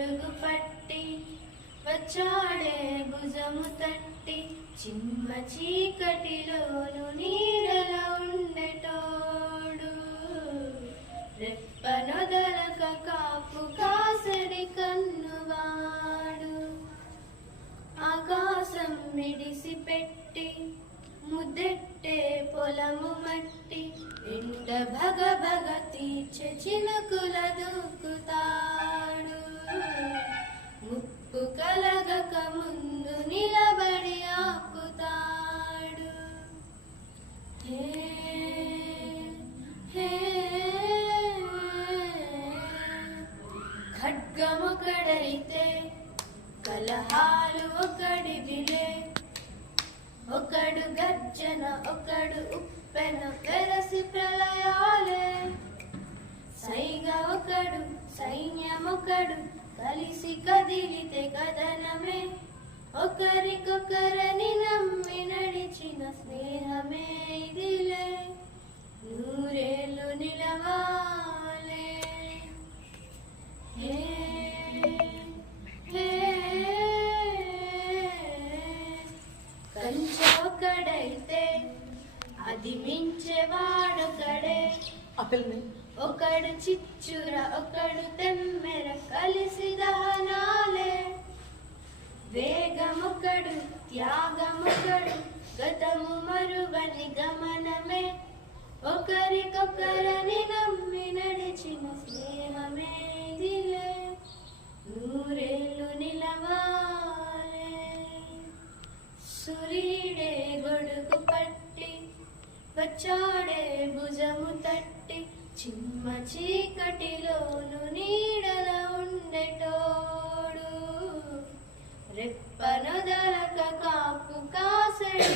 గొడుగు పట్టి వచ్చాడే భుజము తట్టి చిమ్మ చీకటిలోను నీడల ఉండటోడు. రెప్పనొదలక కాపు కాసడి కన్నువాడు. ఆకాశం మిడిసి పెట్టి ముద్దెట్టే పొలము మట్టి ఎండ భగ భగ తీర్చె చినుకుల దూకుతా ఖడ్గమొకడైతే కలహాలు ఒకడివిలే ఒకడు గర్జన ఒకడు ఉప్పెన పెరసి ప్రళయాలే. సైగ ఒకడు సైన్యమొకడు కలిసి కదిలితే కథనమే. ఒకరికొకరని నమ్మి నడిచిన స్నేహమే. కంచె ఒకడైతే అది మించేవాడొకడే ఒకడు చిచ్చుర ఒకడు తెమ్మెర కలిసి దహనాలే. వేగమొకడు త్యాగమొకడు గతము మరువని గమనమే. ఒకరికొకరని వచ్చాడే భుజము తట్టి చిమ్మ చీకటిలోను నీడల ఉండేటోడు. రెప్పనొదలక కాపు కాసడి